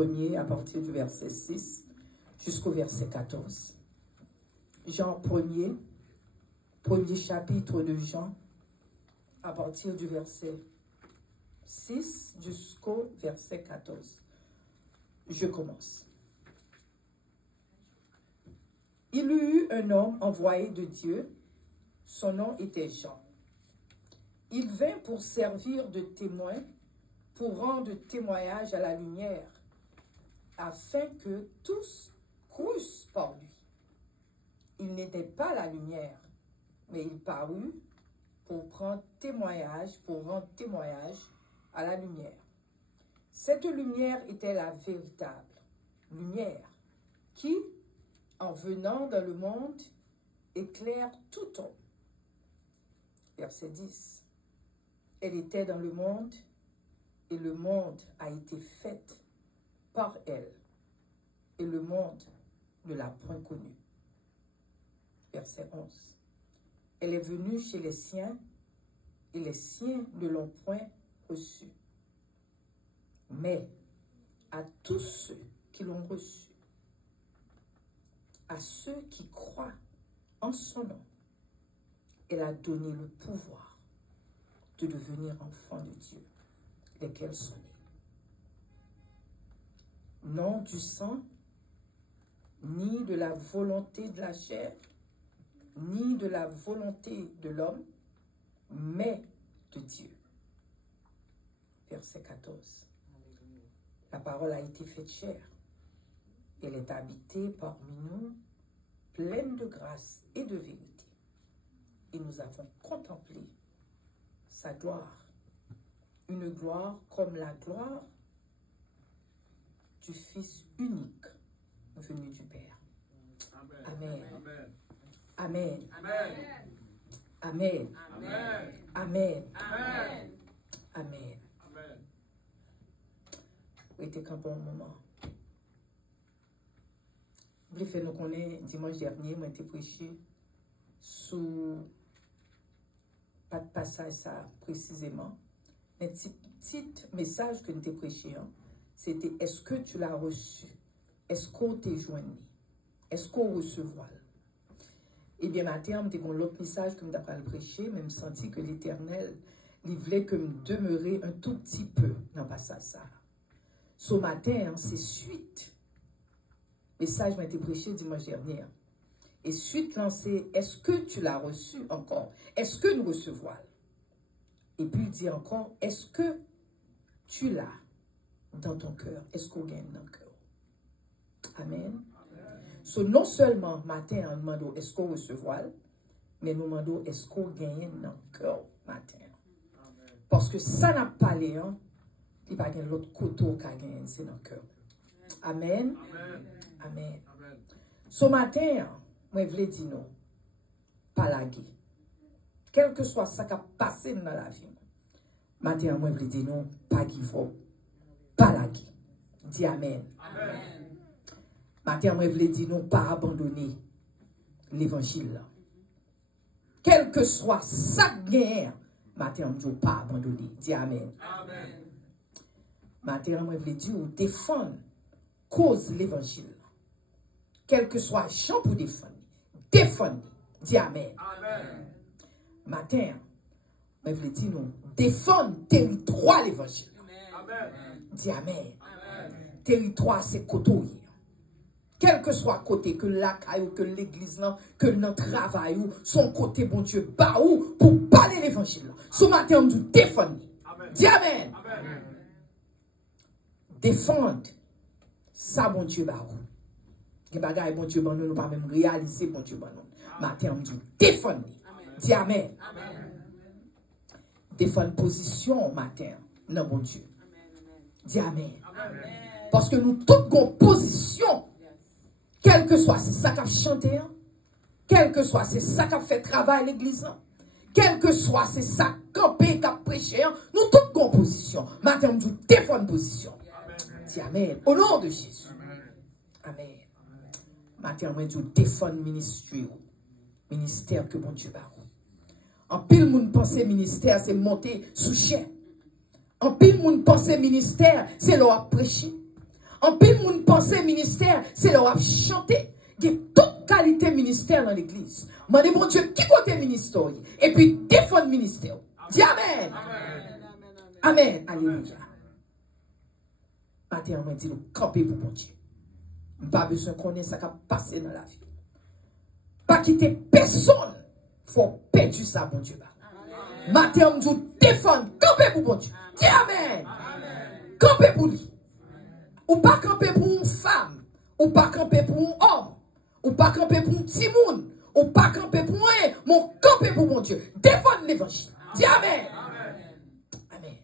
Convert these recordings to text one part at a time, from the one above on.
1er à partir du verset 6 jusqu'au verset 14. Jean 1er, premier chapitre de Jean, à partir du verset 6 jusqu'au verset 14. Je commence. Il y eut un homme envoyé de Dieu, son nom était Jean. Il vint pour servir de témoin, pour rendre témoignage à la lumière, afin que tous crussent par lui. Il n'était pas la lumière, mais il parut pour rendre témoignage à la lumière. Cette lumière était la véritable lumière qui, en venant dans le monde, éclaire tout homme. Verset 10. Elle était dans le monde, et le monde a été fait par elle, et le monde ne l'a point connue. Verset 11. Elle est venue chez les siens, et les siens ne l'ont point reçue. Mais à tous ceux qui l'ont reçue, à ceux qui croient en son nom, elle a donné le pouvoir de devenir enfants de Dieu, lesquels sont nés. Non du sang, ni de la volonté de la chair, ni de la volonté de l'homme, mais de Dieu. Verset 14. La parole a été faite chair. Elle est habitée parmi nous, pleine de grâce et de vérité. Et nous avons contemplé sa gloire. Une gloire comme la gloire du Fils unique venu du Père. Amen. Amen. Amen. Amen. Amen. Vous êtes qu'un bon moment. Vous voulez nous connaître dimanche dernier, moi j'ai prêché sous pas de passage ça précisément. Un petit message que nous avons prêché, hein, c'était est-ce que tu l'as reçu? Est-ce qu'on t'a joint? Est-ce qu'on recevra? Eh bien, matin, je avons l'autre message que nous avons prêché, mais je me senti que l'Éternel, il voulait que me demeurer un tout petit peu dans le passage ça. Ce matin, c'est suite. Message m'a été prêché dimanche dernier. Et suite lancé, est-ce que tu l'as reçu encore? Est-ce que nous recevons? Et puis il dit encore, est-ce que tu l'as dans ton cœur? Est-ce qu'on gagne dans le cœur? Amen. So, non seulement matin, on demande est-ce qu'on recevra, mais nous demandons est-ce qu'on gagne dans le cœur matin. Parce que ça n'a pas l'air, hein, il n'y a pas l'autre côté qui a gagné, c'est dans le cœur. Amen. Amen. Ce matin, moi, je voulais dire non, pas laguer. Quel que soit ce qui a passé dans la vie, matin, moi, je voulais dire non, pas give up, pas laguer. Dis Amen. Matin, moi, je voulais dire non, pas abandonner l'évangile. Quel que soit sa guerre, matin, je ne pas abandonner. Dis Amen. Matin, moi, je voulais dire défendre cause l'évangile. Quel que soit le champ pour défendre. Défendre. Dis Amen. Matin, je voulais dire non, défendre territoire l'évangile. Dis Amen. Territoire, c'est côté. Quel que soit côté, que la caille, que l'église, que notre travail, son côté, bon Dieu, baou, pour parler l'évangile. Ce matin, on dit défendre. Dis Amen. Défendre. Ça, bon Dieu, baou. Les bagailles, bon Dieu, nous ne pas même réaliser, bon Dieu, nous. Matin, on dit défendre. Dis Amen. Défendre position, matin, non, bon Dieu. Dis Amen. Parce que nous, toutes avons position. Quel que soit, c'est ça qui a chanté, quel que soit, c'est ça qui a fait travail à l'église, quel que soit, c'est ça qui a prêché, nous toutes avons position. Maintenant, nous défendons position. Dis Amen. Au nom de Jésus. Amen. Maintenant, nous défendons ministère que mon Dieu a. En pile, moun pense ministère, c'est monter sous chair. En pile, moun pense ministère, c'est leur prêcher. En pile, moun pense ministère, c'est leur chanter. Il y a toute qualité ministère dans l'église. Moi, bon Dieu, qui côté ministère? Et puis, défendre le ministère. Dis Amen. Amen. Alléluia. Matin, on dit, nous camper pour bon Dieu. Pas besoin qu'on ait ça qui a passé dans la vie. Pas quitter personne. Faut perdre ça, bon Dieu. Matin, on dit, défendre, camper pour bon Dieu. Dis Amen. Camper pour lui. Ou pas camper pour une femme. Ou pas camper pour un homme. Ou pas camper pour un petit monde. Ou pas camper pour un. Mon camper pour mon Dieu. Défendre l'évangile. Dis Amen. Amen.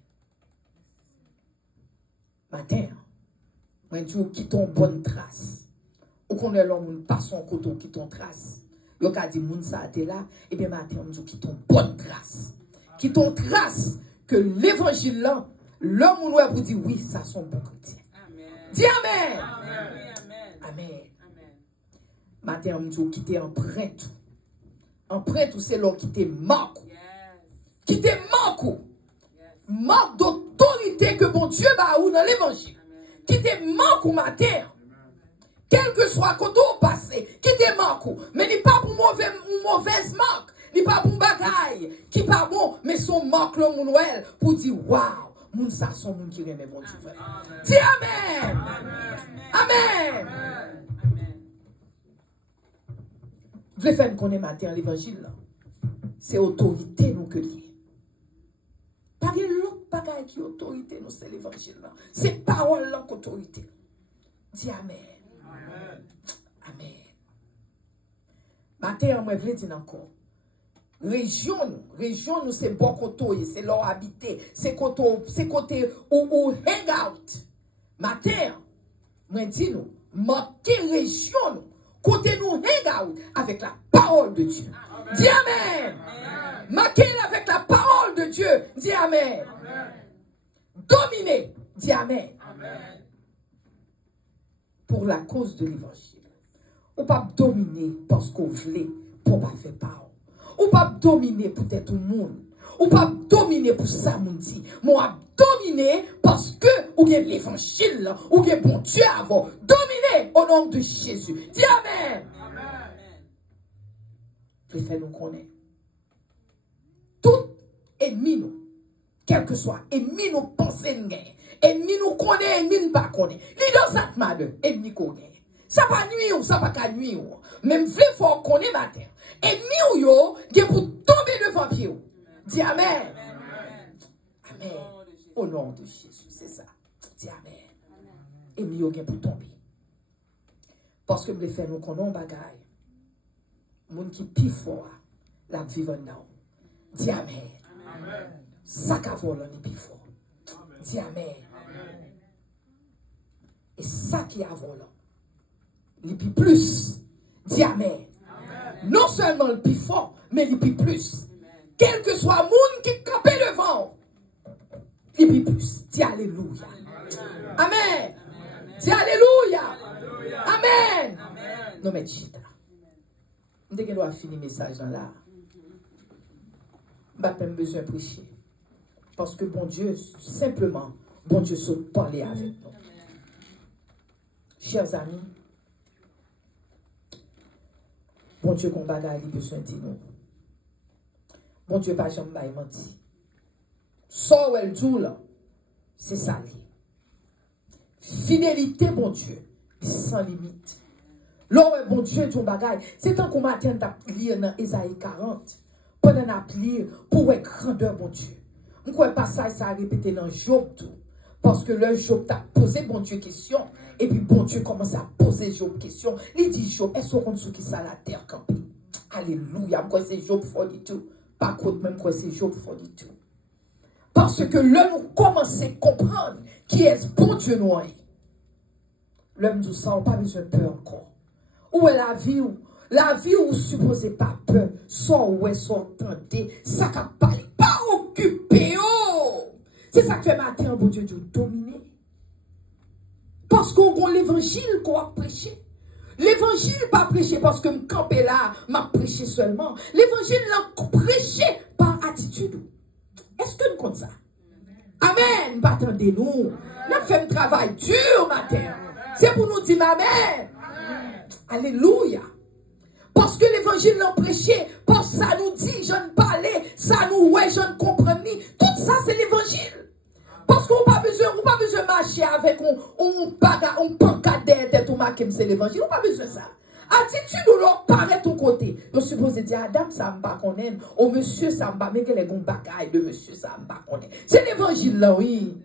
Matin, moi, je dis, qui ton bonne trace. Ou qu'on est l'homme, pas son coton qui ton trace. Yo ka dit, moun sa te là. Et bien, matin, on dit, qui ton bonne trace. Qui ton trace. Que l'évangile là, l'homme ou vous dit, oui, ça sont bon chrétien. Dis Amen. Amen. Matin, on dit, qui t'es en prêtre. En prêtre, c'est l'homme qui t'est marque. Qui t'est marque. Marque d'autorité que bon Dieu va ou dans l'évangile. Qui t'est marque matin. Quel que soit côté au passé, qui t'est marque. Mais n'est pas pour mauvaise marque. N'est pas pour bagaille. Qui pas bon, mais son marque l'homme Noël pour dire, waouh. Moun sa son moun qui remet bon Dieu. Dis Amen. Amen. Vous voulez faire qu'on est matin l'évangile là. C'est autorité nous que lié. Pas de l'autre bagaille qui est autorité nous, c'est l'évangile là. C'est parole là qu'autorité. Dis Amen. Amen. Matin, moi, je veux dire encore. Région nous, c'est bon côté, c'est leur habité, c'est côté où hang out. Matin, moi dis nous, marquer région nous, côté nous hang out avec la parole de Dieu. Dis Amen. Marquer avec la parole de Dieu. Dis Amen. Dominer. Dis Amen. Pour la cause de l'évangile. Ou pas dominer parce qu'on voulait pour pas faire parole. Ou pas dominer pour être tout le monde. Ou pas dominer pour ça, mon dit. Moi, dominer parce que, ou bien l'évangile, ou bien bon Dieu avant. Dominer au nom de Jésus. Dis Amen. Je fais nous connaître. Tout ennemi nous, quel que soit, ennemi nous pensez nous gagne. Ennemi nous connaît, ennemi nous pas connaît. L'idée ça te m'a ennemi connaît. Ça va nuire ou ça va pas nuire. Même vle faut connaître matin. Ennemi ou yo, qui pour tomber devant pied. Dis Amen. Amen. Au nom de Jésus, c'est ça. Dis Amen. Ennemi ou qui pour tomber. Parce que me fait nous connaissons bagaille. Moun qui pi fort, la vivant là. Dis Amen. Ça qu'a volé ni pi fort. Dis Amen. Et ça qui a volé. Les plus plus. Dis Amen. Non seulement le plus fort, mais les plus plus. Quel que soit le monde qui campe devant, les plus plus. Dis Alléluia. Amen. Dis Alléluia. Amen. Non mais chita. Dès que nous avons fini le message là, je n'ai pas besoin de prêcher. Parce que bon Dieu, simplement, bon Dieu se parler avec nous. Chers amis, bon Dieu qu'on bagaille, il besoin de nous. Bon Dieu pas jamais menti. Ça où elle dit là, c'est ça. Fidélité, bon Dieu, sans limite. Là où bon Dieu ton bagaille, c'est tant qu'on matin d'à lire dans Ésaïe 40, pendant d'à lire pour être grandeur, bon Dieu. On ne croit pas ça, ça a répété dans Job tout. Parce que le Job t'a posé bon Dieu question. Et puis bon Dieu commence à poser Job question. Il dit Job, est-ce qu'on compte sur qui ça la terre campée? Alléluia. Moi c'est Job 42. Par contre, même quoi c'est Job 42. Parce que là nous commençons à comprendre qui est ce bon Dieu noir. L'homme dit ça, on n'a pas besoin de peur encore. Où est la vie où? La vie où vous supposez pas peur. Soit où est, soit tenté. Ça n'a pas occupé. C'est ça que fait matin, bon Dieu, de dominer. Parce qu'on a l'évangile qu'on a prêché. L'évangile pas prêché parce que me camper là, m'a prêché seulement. L'évangile l'a prêché par attitude. Est-ce que nous comptons ça? Amen. Attendez-nous. Nous faisons un travail dur matin. C'est pour nous dire amen. Alléluia. Parce que l'évangile l'a prêché, parce que ça nous dit, je ne parlais, ça nous ouais, je ne comprends ni. Tout ça, c'est l'évangile. Parce qu'on n'a pas besoin de marcher avec un pancadère tête ou marqué, c'est l'évangile. On n'a pas besoin de ça. Attitude ou l'on paraît ton côté. Donc, supposé dire, Adam, ça me pas connaître. Oh, monsieur, ça me pas, mais quel est le bagaille de monsieur, ça me pas connaître. C'est l'évangile là, oui.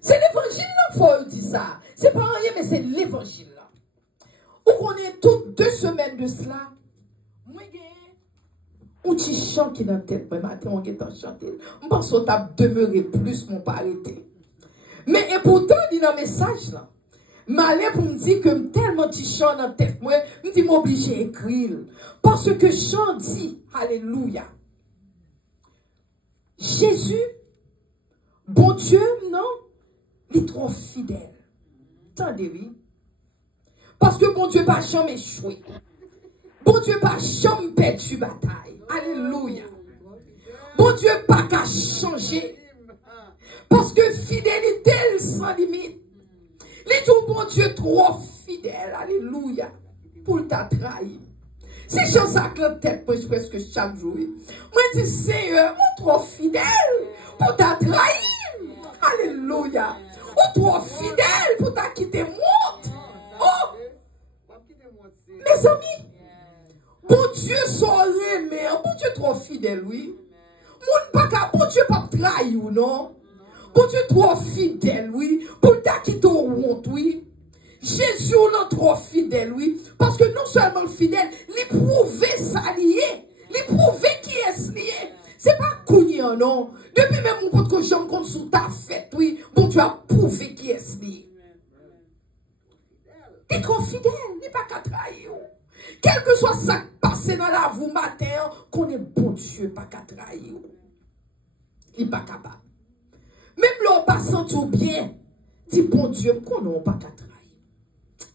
C'est l'évangile là, faut dire ça. C'est pas rien, mais c'est l'évangile là. Où qu'on est toutes 2 semaines de cela, moi, ou tu chantes qui dans la tête, moi, matin, on est en chanter. Je pense qu'on t'a demeuré plus, mon pas arrêté. Mais, et pourtant, il y a un message là. Malais pour me dire que tellement tu chantes dans la tête, moi, je dis m'oblige à écrire. Parce que chant dit, alléluia. Jésus, bon Dieu, non, il est trop fidèle. Attendez-vous. Parce que bon Dieu pas jamais échoué. Bon Dieu pas jamais perdu bataille. Alléluia. Bon Dieu pas qu'à changer. Parce que fidélité sans limite. Les tout bon Dieu trop fidèle. Alléluia. Pour t'a trahi. C'est chose à la tête presque chaque jour. Moi dis Seigneur, mon trop fidèle pour t'a trahi. Alléluia. Ou trop fidèle pour t'a quitté moi. Oh. Mes amis. Bon Dieu soit aimé, bon Dieu trop fidèle, oui. Bon Dieu pas trahi ou non. Bon Dieu trop fidèle, oui. Pour ta quitter au honte, oui. Jésus non trop fidèle, oui. Parce que non seulement fidèle, il prouver ça lié. Il prouver qui est lié. C'est pas cognant, non. Depuis même mon compte que j'aime compte sous ta fête, oui. Bon Dieu a prouvé qui est lié. Il est trop fidèle, il n'est pas qu'à trahir. Quel que soit ça qui passe dans la vie matin, qu'on est bon Dieu, pas qu'à trahir. Il n'est pas capable. Même l'on pas senti bien, dit bon Dieu, qu'on n'a pas qu'à trahir.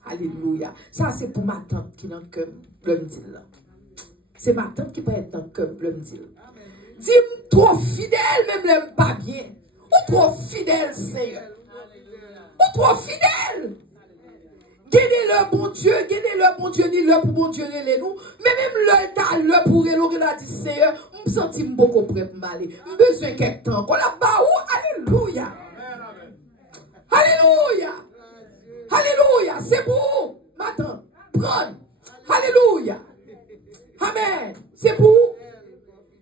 Alléluia. Ça, c'est pour ma tante qui est dans le cœur, le me dit là. C'est ma tante qui peut être dans le cœur, le me dit là. Dis-moi, trop fidèle, même l'aime pas bien. Ou trop fidèle, Seigneur. Ou trop fidèle. Gagnez-le, bon Dieu, ni le pour bon Dieu, les nous. Mais même le temps, le pour il a dit, Seigneur, je me sens beaucoup prêt pour m'aller. Je besoin de quelque temps. Qu'on a pas où? Alléluia. Alléluia. Alléluia. C'est pour maintenant. Prendre. Alléluia. Amen. C'est pour.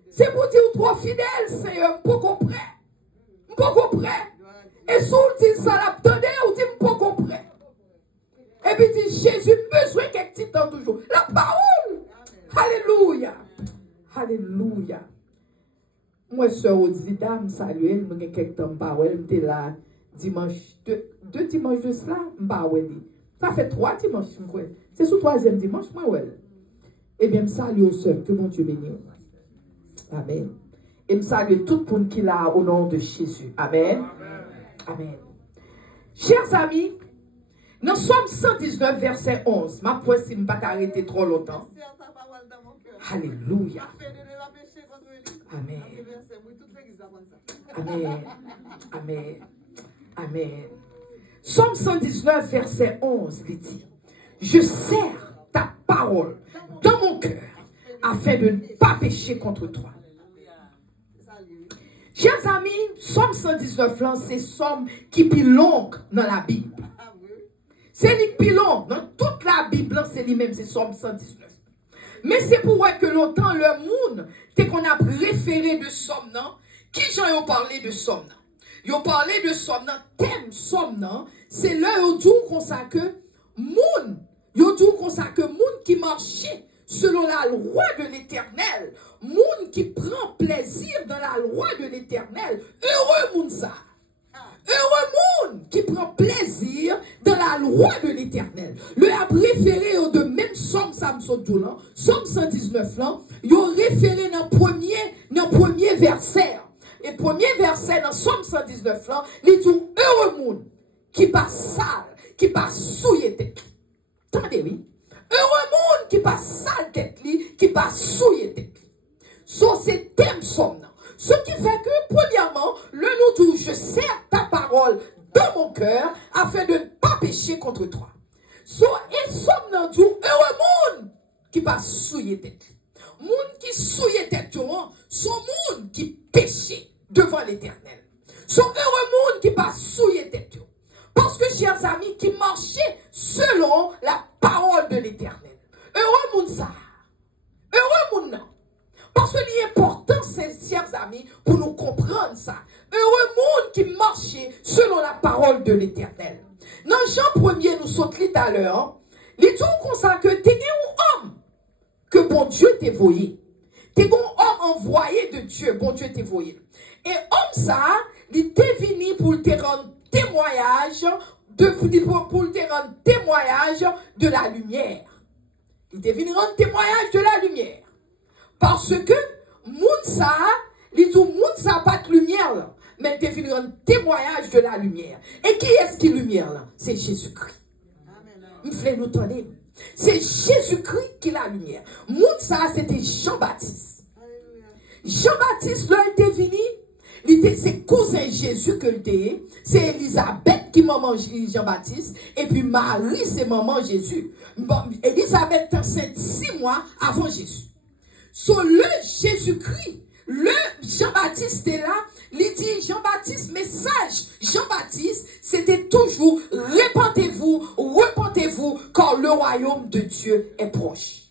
C'est pour dire trop fidèle, Seigneur, beaucoup prêt. Beaucoup prêt. Et si on dit ça, l'attendez, on dit beaucoup prêt. Et puis dit Jésus besoin quelque petit temps toujours. La parole. Alléluia. Alléluia. Moi, soeur Odidam, salut, elle m'a quelques temps parole, elle était là dimanche, deux dimanches de cela, ça fait 3 dimanches, c'est sous 3e dimanche, moi, ouais. Eh bien, salut aux soeurs, que mon Dieu bénisse. Amen. Et me salue tout le monde qui l'a au nom de Jésus. Amen. Amen. Chers amis, dans Somme 119, verset 11, ma poisse ne va pas t'arrêter trop longtemps. Alléluia. Amen. Amen. Amen. Amen. Somme 119, verset 11, il dit, je serre ta parole dans mon cœur afin de ne pas pécher contre toi. Chers amis, Somme 119, c'est Somme qui est longue dans la Bible. C'est lui qui long dans toute la Bible, c'est lui-même, c'est Somme 119. Mais c'est pour voir que longtemps, le monde, c'est qu'on a référé de Somme, non? Qui j'en ai parlé de Somme, non? Ils ont parlé de Somme, non? Thème Somme, non? C'est là où tout qu'on sait que monde, ils ont tout qu'on sait que monde qui marchait selon la loi de l'Éternel, monde qui prend plaisir dans la loi de l'Éternel, heureux monde ça. Heureux monde qui prend plaisir dans la loi de l'Éternel. Le a référé au de même Somme Samsodoulan, Somme 119 là, il a référé dans le premier verset. Et premier verset dans Somme 119 là, il dit heureux monde qui passe sale, qui passe souillé tête. Attendez, oui. Heureux monde qui passe sale tête li, qui passe souillé tête. So c'est thème Somme. Ce qui fait que, premièrement, le nous dit, je serre ta parole dans mon cœur afin de ne pas pécher contre toi. So, et somme dans Dieu, heureux monde qui pas souiller tête. Monde qui souille tête, son monde qui péché devant l'Éternel. Son heureux monde qui pas souiller tête. Parce que, chers amis, qui marchaient selon la parole de l'Éternel. Heureux monde ça. Heureux monde non. Parce que l'important, c'est, chers amis, pour nous comprendre ça. Heureux monde qui marchait selon la parole de l'Éternel. Dans Jean 1er, nous sommes tout à l'heure, il dit comme ça que tu es un homme que bon Dieu t'est voyé. Tu es un homme envoyé de Dieu, bon Dieu t'est voyé. Et homme ça, il t'est venu pour te rendre témoignage de la lumière. Il t'est venu rendre témoignage de la lumière. Parce que, Mounsa, il dit, Mounsa pas de lumière là, mais il est venu rendre témoignage de la lumière. Et qui est-ce qui est lumière là? C'est Jésus-Christ. Nous tenez. C'est Jésus-Christ qui est la lumière. Mounsa, c'était Jean-Baptiste. Jean-Baptiste, là, il était venu, il était ses cousins Jésus que était. C'est Élisabeth qui maman Jean-Baptiste, et puis Marie, c'est maman Jésus. Bon, Élisabeth est enceinte 6 mois avant Jésus. Sur le Jésus-Christ, le Jean-Baptiste est là, il dit Jean-Baptiste, message Jean-Baptiste, c'était toujours repentez-vous, car le royaume de Dieu est proche.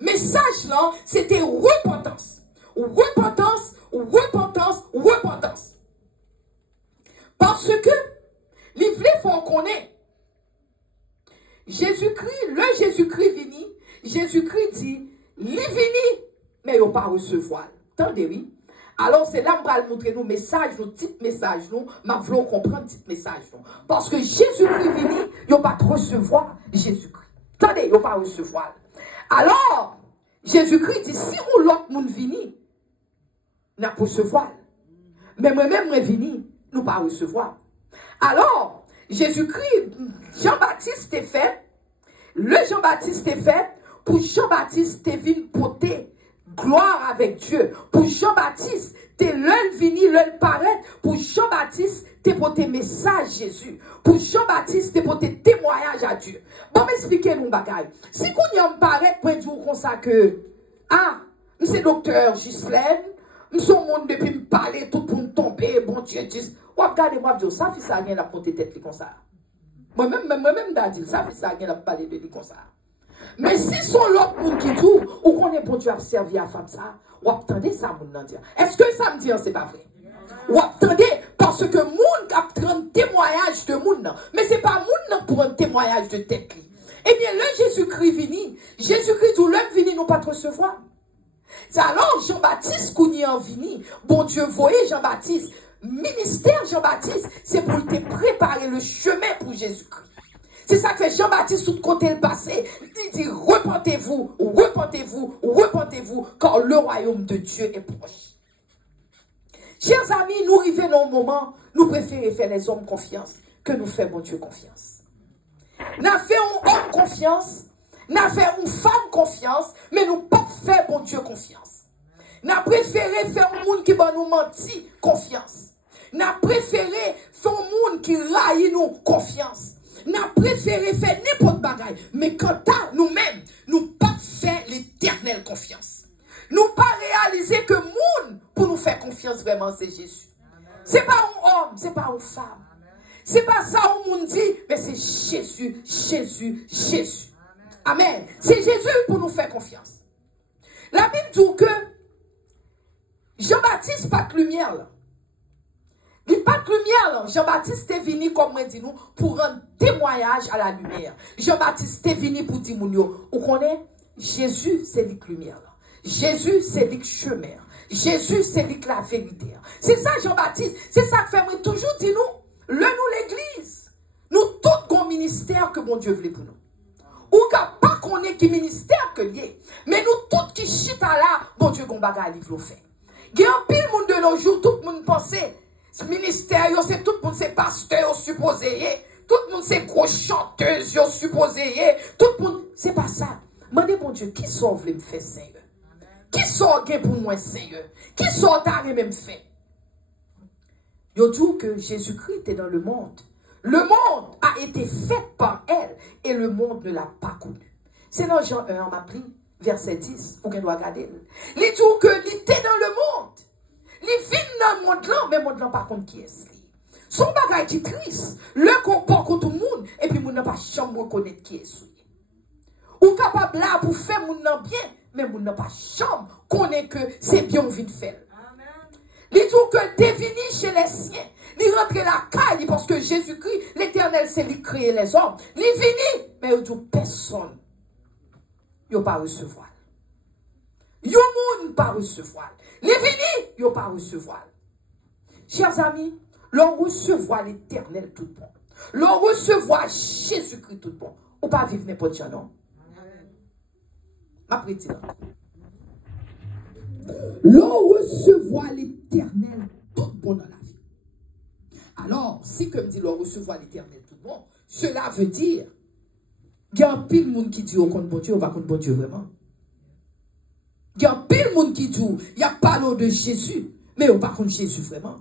Message là, c'était repentance. Parce que, il voulait faut qu'on ait Jésus-Christ, le Jésus-Christ vini, Jésus-Christ dit, il vini, mais il n'a pas recevoir. Attendez, oui. Alors, c'est là que je vais montrer nous message, nous petit message, nous, mais je veux comprendre petit message, nous. Parce que Jésus-Christ vini, il n'a pas recevoir Jésus-Christ. Attendez, il n'a pas recevoir. Alors, Jésus-Christ dit, si on l'autre monde vini, n'a pas recevoir. Mais moi-même, je vini, nous pas recevoir. Alors, Jésus-Christ, Jean-Baptiste est fait, le Jean-Baptiste est fait, pour Jean-Baptiste, t'es venu porter gloire avec Dieu. Pour Jean-Baptiste, t'es l'œil vini, l'œil paraître. Pour Jean-Baptiste, t'es porté message Jésus. Pour Jean-Baptiste, t'es porté témoignage à Dieu. Bon, m'expliquez nous bagaille. Si qu'on y en paraît, pour dire comme ça que, c'est docteur Gislaine, nous sommes monde depuis me parler, tout pour me tomber, bon Dieu, dis, regardez-moi, ça fait ça, rien à porter tête comme ça. Moi-même, d'adil, ça fait ça, rien à parler de lui comme ça. Mais si son l'autre monde qui dit, ou qu'on est bon Dieu à servir à femme ça, ou attendez ça, moun dire. Est-ce que ça me dit, c'est pas vrai? Ou attendez, parce que moun a un témoignage de moun, mais c'est pas moun pour un témoignage de tête. Eh bien, le Jésus-Christ vini, Jésus-Christ ou l'homme vini, nous pas te recevoir. C'est alors Jean-Baptiste qu'on y en vini, bon Dieu voyez Jean-Baptiste, ministère Jean-Baptiste, c'est pour te préparer le chemin pour Jésus-Christ. C'est ça que fait Jean-Baptiste tout côté le passé. Il dit repentez-vous, car le royaume de Dieu est proche. Chers amis, nous arrivons dans un moment, nous préférons faire les hommes confiance que nous faire mon Dieu confiance. Nous faisons homme confiance, nous faisons une femme confiance, mais nous pas faire mon Dieu confiance. Nous préféré faire un monde qui va nous mentir confiance. Nous préféré faire un monde qui raille nous confiance. Nous préféré faire n'importe bagaille. Mais quant à nous-mêmes, nous pas faire l'éternelle confiance. Nous pas réaliser que monde pour nous faire confiance vraiment c'est Jésus. C'est pas un homme, c'est pas une femme. C'est pas ça où monde dit, mais c'est Jésus, Jésus, Jésus. Amen. C'est Jésus pour nous faire confiance. La Bible dit que Jean-Baptiste pas de lumière là. Il n'y a pas de lumière là. Jean-Baptiste est venu, comme on dit nous, pour rendre témoignage à la lumière. Jean-Baptiste est venu pour dire, vous connaissez, Jésus c'est la lumière là. Jésus c'est le chemin. Jésus c'est la vérité. C'est ça Jean-Baptiste. C'est ça que fait moi toujours dit nous, l'église. Nous tous avons ministère que mon Dieu voulait pour nous. Ou pas qu'on ait qui ministère que lié. Mais nous tous qui chita là, bon Dieu qu'on bagaille il faut faire. Il y a un pile monde de nos jours, tout le monde pensait. Ce ministère, c'est tout le monde, c'est pasteur, supposé. Tout le monde, c'est gros chanteuse, supposé. Tout le monde, c'est pas ça. Demandez, bon Dieu, qui sauve me faire, Seigneur? Qui sauve pour moi, Seigneur? Qui sauve t'as même fait? Il dit que Jésus-Christ est dans le monde. Le monde a été fait par elle et le monde ne l'a pas connu. C'est dans Jean 1, on m'a pris verset 10, pour qu'on doit regarder. Il dit que il était dans le monde. Il vit dans le monde là, mais le monde là par contre qui est. Son bagage qui est triste, le comporte contre tout le monde, et puis moun n'a pas chambre reconnaître qui est souillé. Ou capable là pour faire moun nan bien, mais moun n'a pas chambre connaît que c'est bien vite fait. Il dit que dévini chez les siens, il rentre la caille parce que Jésus-Christ, l'Éternel, c'est lui créer les hommes. Il vini, mais il dit personne, il n'a pas recevoir. Il moun pas recevoir. Il vini, il n'a pas recevoir. Chers amis, l'on recevoir l'Éternel tout bon. L'on recevoir Jésus-Christ tout bon. Ou pas vivre n'importe quoi, non? Ma prétire. L'on recevoir l'Éternel tout bon dans la vie. Alors, si comme dit l'on recevoir l'Éternel tout bon, cela veut dire il y a un pile de monde qui dit au compte bon Dieu, on va contre bon Dieu vraiment. Il y a un pile de monde qui dit il n'y a pas l'eau de Jésus, mais on va contre Jésus vraiment.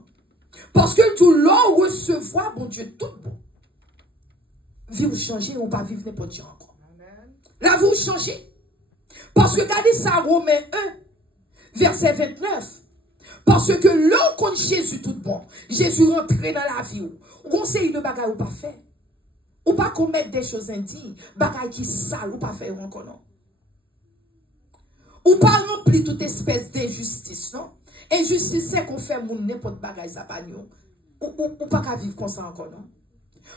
Parce que tout l'on recevoir bon Dieu tout bon. Vous changer, on va vivre n'importe quoi encore. Là, vous changez. Parce que regardez ça, Romains 1, verset 29. Parce que l'on compte Jésus tout bon. Jésus rentre dans la vie. Ou conseille de bagaille ou pas faire. Ou pas commettre des choses indignes. Bagaille qui sale ou pas faire encore non. Ou pas remplir toute espèce d'injustice, non? Injustice, c'est qu'on fait mon n'importe bagaille ça pas nous. Ou pas qu'à vivre comme ça encore non.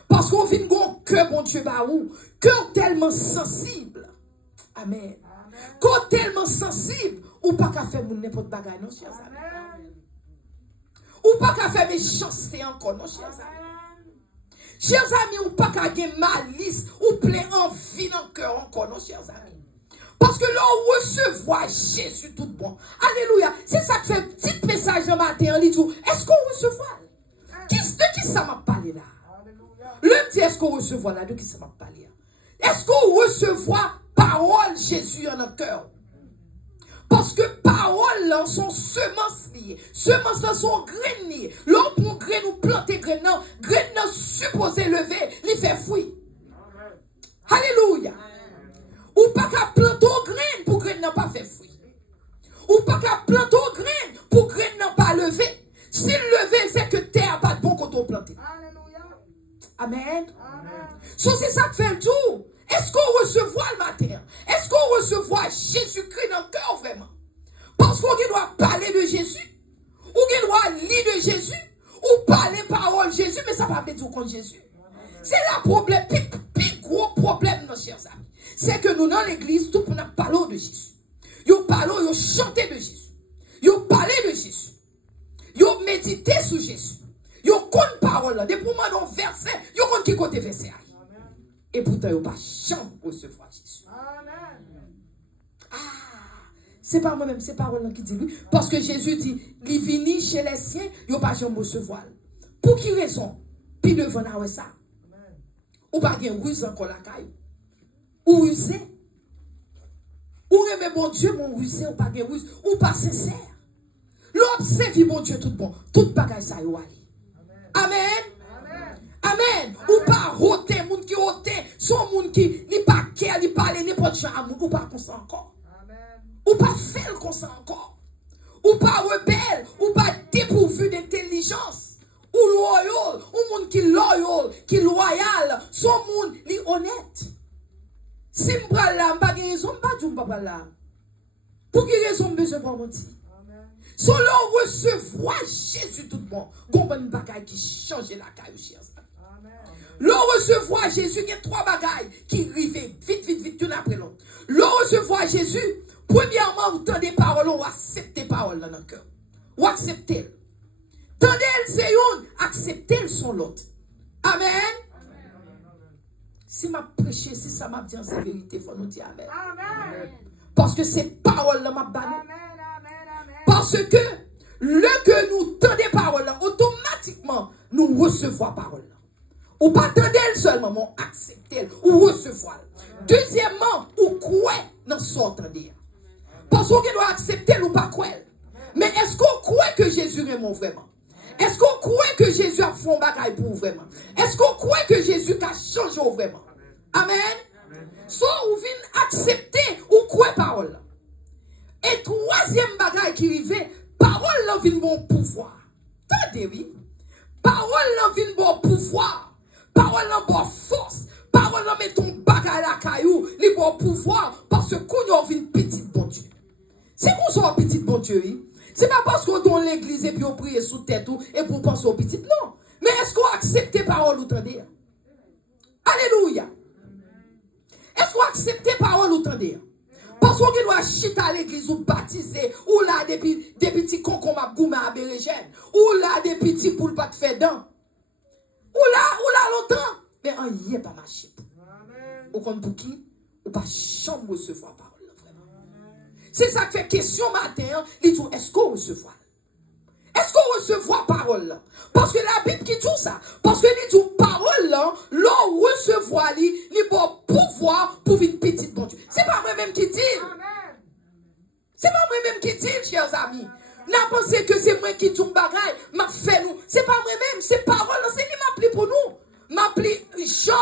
Parce qu'on vit un cœur bon Dieu ba ou, cœur tellement sensible. Amen. Cœur tellement sensible, ou pas qu'à faire mon n'importe bagaille non, chers amis. Ou pas qu'à faire méchanceté encore non, chers amis. Chers amis, ou pas qu'à gagner malice, ou plein envie dans le cœur encore non, chers amis. Parce que l'on recevoir Jésus tout bon. Alléluia. C'est ça que fait un petit message en matin. Est-ce qu'on recevoir? De qui ça m'a parlé là? Le dit est-ce qu'on recevoir là? De qui ça m'a parlé? Est-ce qu'on recevoir parole Jésus en notre cœur? Parce que parole là sont semences liées. Semences là sont graines liées. L'on prend graines ou planter graines là supposé lever, il fait fruit. Alléluia. Ou pas qu'à planter aux graines pour graines n'a pas fait fruit. Ou pas qu'à planter aux graines pour graines n'a pas levé. S'il levé, c'est que terre pas de bon côté planté. Amen. So, c'est ça que fait le tour. Est-ce qu'on recevoir le matin? Est-ce qu'on recevoir Jésus-Christ dans le cœur vraiment? Parce qu'on doit parler de Jésus. Ou qu'on doit lire de Jésus. Ou parler parole de Jésus. Mais ça ne va pas dire contre Jésus. C'est le problème, plus gros problème, nos chers amis. C'est que nous, dans l'église, tout le monde parle de Jésus. Yo parlons, yo chanté de Jésus. Yo parlé de Jésus. Yo médité sur Jésus. Yo compte parole. Depuis moi, dans le verset, yo compte qui côté verset. Et pourtant, yo pas jamais recevoir Jésus. Ah, c'est pas moi-même, c'est parole qui dit lui. Parce que Jésus dit, il vini chez les siens, yo pas jamais recevoir. Pour qui raison? Puis devant nous, ça. Ou pas bien ruse encore la caille. Ou rusé. Ou remet bon Dieu, mon rusé, ou pas bien ruse. Ou pas sincère. L'observe mon Dieu tout bon. Tout bagay ça y aller. Amen. Amen. Ou pas roter, moun qui roter. Son moun qui n'est pas care, n'est pas aller, n'est pas de amour. Ou pas comme ça encore. Ou pas faire comme ça encore. Ou pas rebelle. Ou pas dépourvu d'intelligence. Ou loyal, ou moun qui loyal, son moun li honnête. Si m'bra la, m'pa gen raison, m'pa djou m'pa là. Pour quelle raison besoin pour mentir? Si l'on recevoir Jésus tout bon, comprenez bagaille qui change la caille, chers amis. L'on recevoir Jésus, il y a trois bagailles qui arrivent vite, l'un après l'autre. L'on recevoir Jésus, premièrement, vous tendez parole, on accepte parole dans notre cœur. Ou acceptez. Tendez c'est une, acceptez son l'autre. Amen. Si m'a prêché, si ça m'a dit en vérité, il faut nous dire amen. Parce que ces paroles-là m'a banni. Parce que le que nous tendez parole, automatiquement, nous recevons parole. Ou pas tendez seulement, mais accepter ou recevoir. Deuxièmement, ou quoi dans son tendez. Parce qu'on doit accepter ou pas quoi. Mais est-ce qu'on croit que Jésus est mon vraiment? Est-ce qu'on croit que Jésus a fait un bagage pour vous vraiment? Est-ce qu'on croit que Jésus a changé vraiment? Amen. Soit vous venez accepter ou croire parole. Et troisième bagage qui arrive, parole là vient bon pouvoir. Attendez, oui. Parole là vient bon pouvoir. Parole là bon force. Parole là met ton bagage à la caillou, li bon pouvoir parce que qu'on a une petite bon Dieu. Si vous sont un petit bon Dieu, oui. C'est pas parce qu'on dans l'église et puis on prie sous tête et pour penser au petit. Non. Mais est-ce qu'on accepte parole ou tendez? Alléluia. Est-ce qu'on accepte parole ou tendez? Parce qu'on doit chiter à l'église ou baptiser, ou là des petits concombre à goûter à bérégène, ou là des petits poules pas de faire dents. Ou là longtemps. Mais on n'y est pas marché. Ou comme pour qui? Ou pas jamais recevoir parole. C'est ça qui fait question matin, il dit, est-ce qu'on recevoir? Est-ce qu'on recevoir parole? Parce que la Bible qui dit ça. Parce que il dit parole là, l'on recevoir, il bon pouvoir pour une petite bon Dieu. C'est pas moi-même qui dis. C'est pas moi-même qui dis, chers amis. N'a pensé que c'est moi qui dis un bagage, m'a fait nous. C'est pas moi-même, c'est parole, c'est qui m'appelle pour nous. M'appelle Jean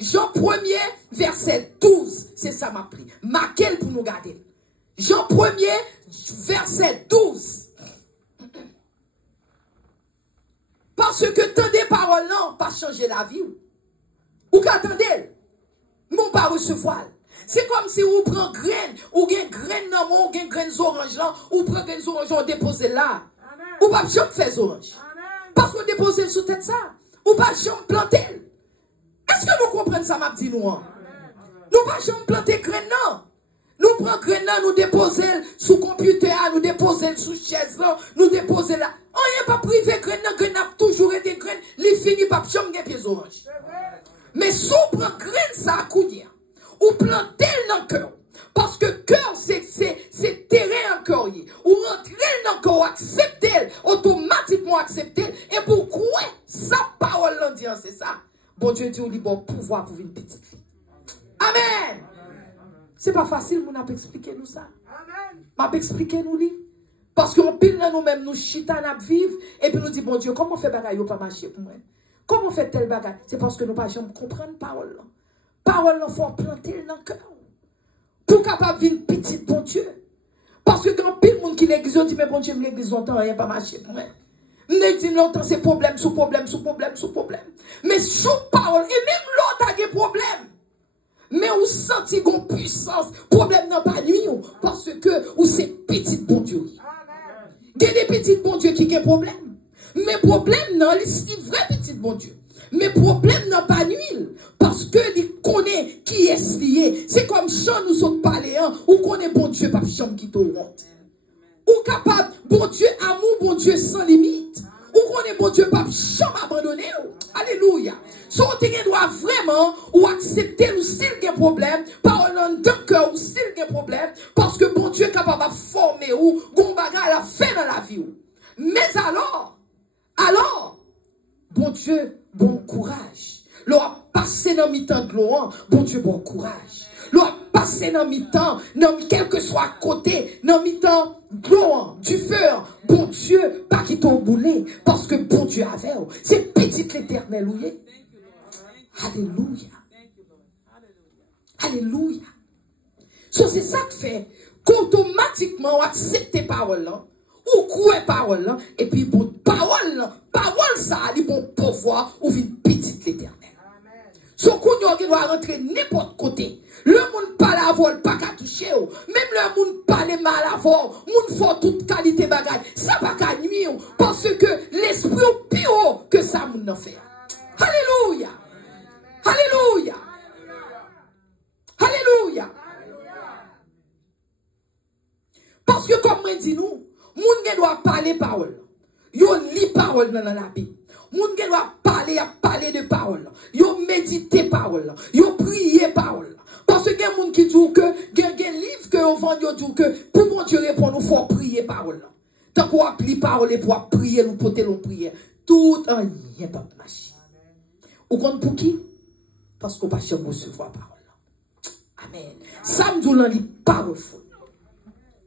1, Jean 1er, verset 12. C'est ça m'appelle. Marquez pour nous garder. Jean 1er, verset 12. Parce que tant des paroles là, pas changer la vie. Ou qu'attendez, non pas recevoir. C'est comme si vous prenez graine, ou une graine dans mon, ou une graine orange là, ou prenez graine orange, on dépose là. Ou pas jamais faire orange. Parce qu'on dépose sous tête ça. Ou pas jamais planter. Est-ce que nous comprenons ça, m'a dit nous? Nous pas jamais planter graine non. Nous prenons graine nous déposer sous computer, nous déposer sous chaise là, nous déposer là. On n'est pas privé graine a toujours été graine, les fini pas jamais pieds orange. Mais si on prend graine ça à coudir, ou planter dans le cœur, parce que cœur c'est terrain en cœur, ou rentrer dans le cœur, accepter, automatiquement accepter, et pourquoi sa parole l'en dit, c'est ça. Bon Dieu dit, on lui bon pouvoir pour une petite fille. Amen. C'est pas facile, mon a expliqué nous ça. M'a expliqué nous li. Parce qu'on pile dans nous-mêmes, nous chita n'a vivre, et puis nous dit, bon Dieu, comment fait bagaille pas marcher pour moi? Comment fait tel bagaille? C'est parce que nous pas jamais comprendre parole. Parole, il faut planter dans le cœur. Pour capable vivre petite bon Dieu. Parce que quand pile monde qui l'église, on dit, mais bon Dieu, l'église longtemps, rien pas marché pour moi. Nous dit longtemps, c'est problème, sous problème, sous problème, sous problème. Mais sous parole, et même l'autre a des problèmes. Mais on sentit qu'on puissance, problème n'a pas nuit, parce que ou c'est petit bon Dieu. Il y a des petits bon Dieu qui ont problème. Mais problème non, c'est vrai petit bon Dieu. Mais problème n'a pas nuit, parce que il connaît qui est lié. C'est comme ça nous sommes parlés, ou connaît bon Dieu, pas chambre qui te honte. Ou capable, bon Dieu, amour, bon Dieu sans limite. Ou connaît bon Dieu, pas chambre abandonné. Alléluia. Si on doit vraiment ou accepter ou s'il y a un problème, parole d'un cœur ou s'il y a un problème, parce que bon Dieu est capable de former ou gon bagay la fait dans la vie. Mais alors, bon Dieu, bon courage. L'on a passé dans mi-temps de l'eau, bon Dieu, bon courage. L'on a passé dans mi-temps, quel que soit à côté, dans mi-temps de l'eau, du feu, bon Dieu, pas qui t'ont boulé, parce que bon Dieu avait, c'est petit l'éternel, oui. Alléluia. Alléluia. So, c'est ça qui fait qu'automatiquement on accepte les paroles, ou croit parole, et puis bon, parole ça, il bon pouvoir ou une petite l'éternel. So, qu'on doit rentrer n'importe côté. Le monde pas la vol, pas qu'à toucher, même le monde pas les mal à voir, monde faut toute qualité bagage, ça pas qu'à nuire, parce que l'esprit est plus haut que ça monde fait. Alléluia. Alléluia. Alléluia. Parce que comme on dit nous, moun doit parler parole. Yo lit parole dans la Bible. Moun doit parler de parole. Yo méditer parole. Yo prier parole. Parce que gen moun qui dit que gen livre que on vend yo dit que pour mon Dieu répondre, il faut prier parole. Tant qu'on applique parole et pour prier ou porter l'on prière, tout en y est pas marché. Ou compte pour qui? Parce qu'on ne peut pas recevoir la parole. Amen. Samedi, on n'est pas refou.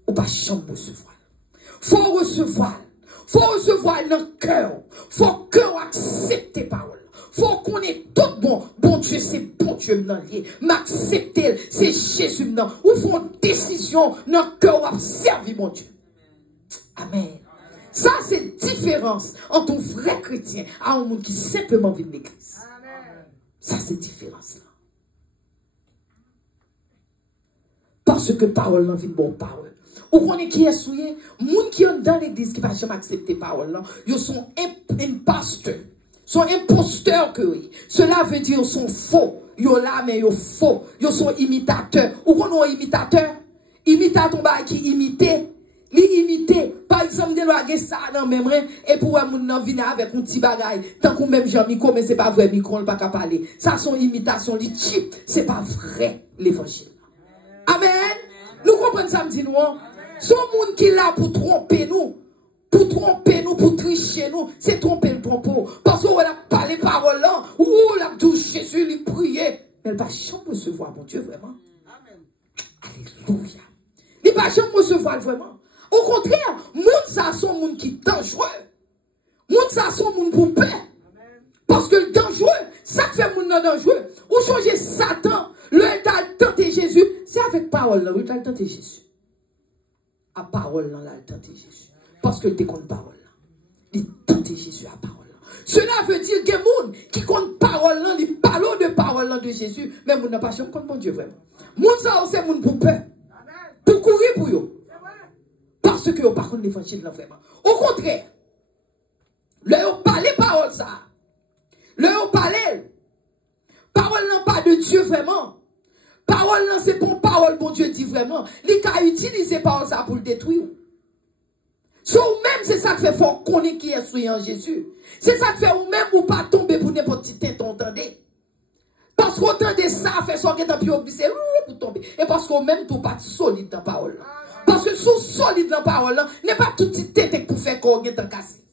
On ne peut pas recevoir. Il faut recevoir. faut recevoir dans le cœur. Faut que cœur accepte parole. Faut qu'on ait tout bon. Bon Dieu, c'est bon Dieu dans lié. M'accepter, c'est Jésus dans. Ou font décision dans le cœur à servir mon Dieu. Amen. Ça, c'est différence entre un vrai chrétien et un monde qui simplement vit de l'église. Ça, c'est différence là. Parce que parole n'a vit de bonne parole. Ou qu'on est qui est souillé, moun qui est dans l'église qui ne va jamais accepter parole là, ils sont imposteurs. Sont imposteurs que oui. Cela veut dire qu'ils sont faux. Ils sont là mais ils sont faux. Ils sont imitateurs. Ou qu'on est imitateur? Imitateur qui imite. L'imiter. Par exemple, de l'oie ça dans même rien et pour un moun nan vient avec un petit bagage. Tant qu'on même Jean micro mais c'est pas vrai micro, on pas qu'à parler. Ça son imitation, les cheap, c'est pas vrai l'évangile. Amen. Nous comprenons ça me dit nous. Son monde qui est là pour tromper nous. Pour tricher nous, c'est tromper le propos. Parce qu'on a parlé parole là, ou la douce Jésus, il priait. Mais il va jamais recevoir mon Dieu vraiment. Amen. Alléluia. Il va jamais recevoir vraiment. Au contraire, monde ça son monde qui est dangereux. Monde ça son monde pour paix. Parce que le dangereux, ça fait monde dangereux. Ou changer Satan, le temps tenter Jésus, c'est avec parole là, le temps tenter Jésus. À parole là, le tenter Jésus. Parce que tu comptes parole là. Il tente Jésus à parole là. Cela veut dire que les gens qui comptent parole là, ils parlent de parole là de Jésus, mais ils n'ont pas jamais compte mon Dieu vraiment. Moun ça c'est moun pour peur. Pour courir pour eux. Parce que ils par contre l'évangile là vraiment. Au contraire, leur parler parole ça. Leur parler parole là pas de Dieu vraiment. Parole là c'est bon parole bon Dieu dit vraiment. Les cas utiliser parole ça pour le détruire. So même c'est ça que fait fort qu'on est qui est souillé en Jésus. C'est ça que fait ou même ou pas tomber pour n'importe qui tête entendez. Parce qu'on entendait ça fait soit que tant pis obligé pour tomber. Et parce qu'on même tout pas solide dans la parole. Parce que sous solide dans la parole n'est pas tout petit tête pour faire qu'on est en cassé.